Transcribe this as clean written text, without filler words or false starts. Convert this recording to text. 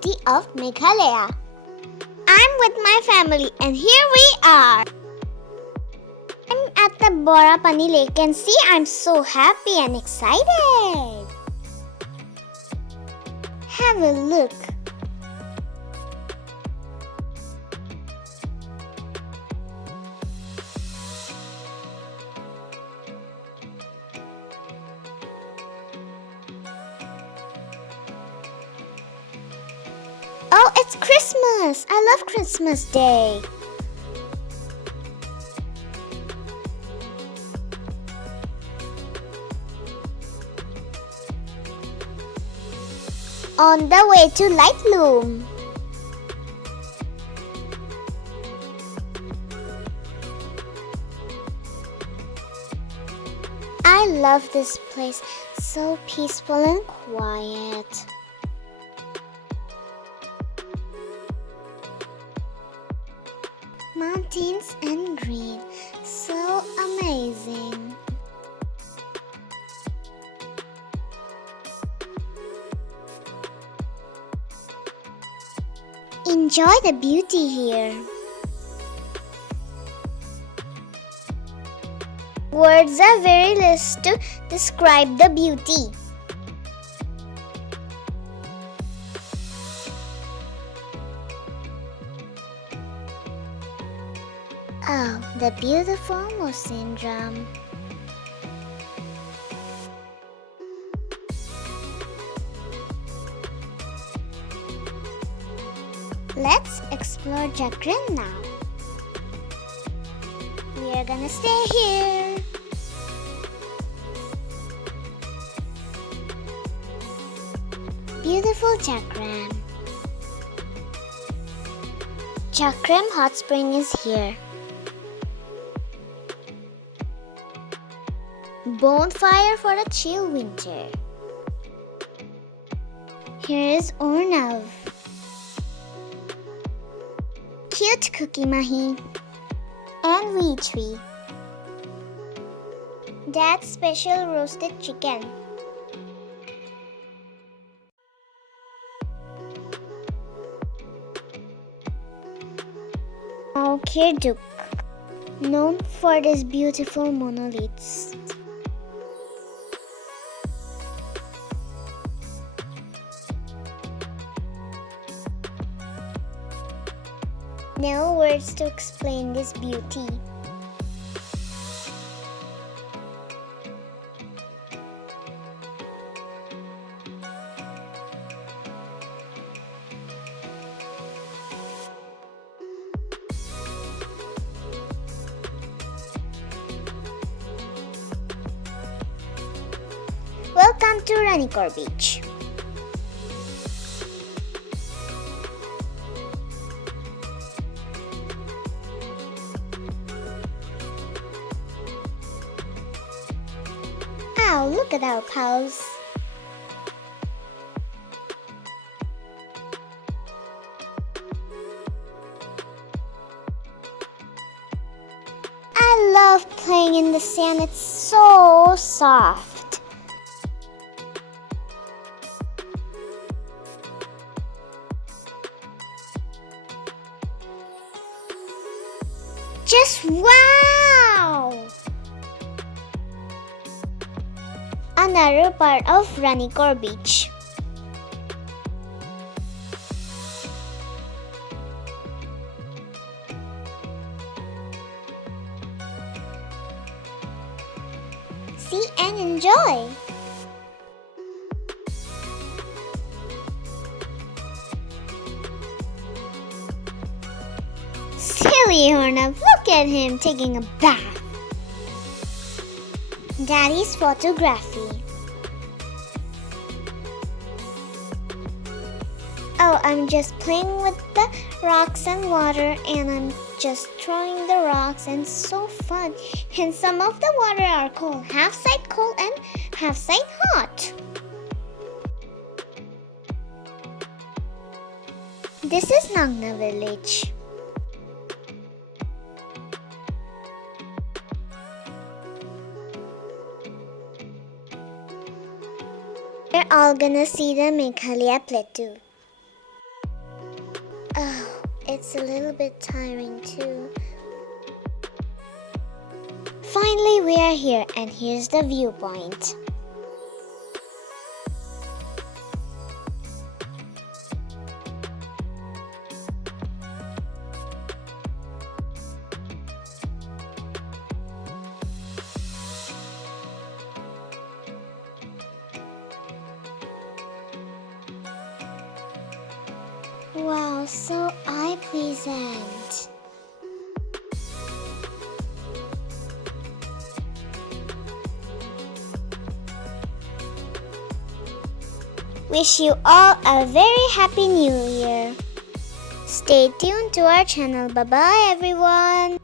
beauty of Meghalaya. I'm with my family and here we are. I'm at the Borapani lake and see, I'm so happy and excited. Have a look. Oh, it's Christmas! I love Christmas Day. On the way to LiQWYD. I love this place, so peaceful and quiet. Mountains and green, so amazing. Enjoy the beauty here. Words are very less to describe the beauty. Oh, the beautiful Muslim drum. Let's explore Jagran now. We are gonna stay here. Beautiful Jagran. Chakram Hot Spring is here. Bonfire for a chill winter. Here is Ornav. Cute cookie mahi. And wheat tree. Dad's special roasted chicken. Kirduk, known for these beautiful monoliths. No words to explain this beauty. Welcome to Ranikor Beach. Wow, look at our cows. I love playing in the sand, it's so soft. Just wow! Another part of Ranikor Beach. See and enjoy! Silly Ornav, look at him taking a bath. Daddy's photography. Oh, I'm just playing with the rocks and water and I'm just throwing the rocks and so fun. And some of the water are cold, half side cold and half side hot. This is Nangna village. We're all gonna see the Meghalaya plateau. it's a little bit tiring too. Finally, we are here, and here's the viewpoint. Wow, so eye-pleasant. Wish you all a very happy new year. Stay tuned to our channel. Bye-bye everyone.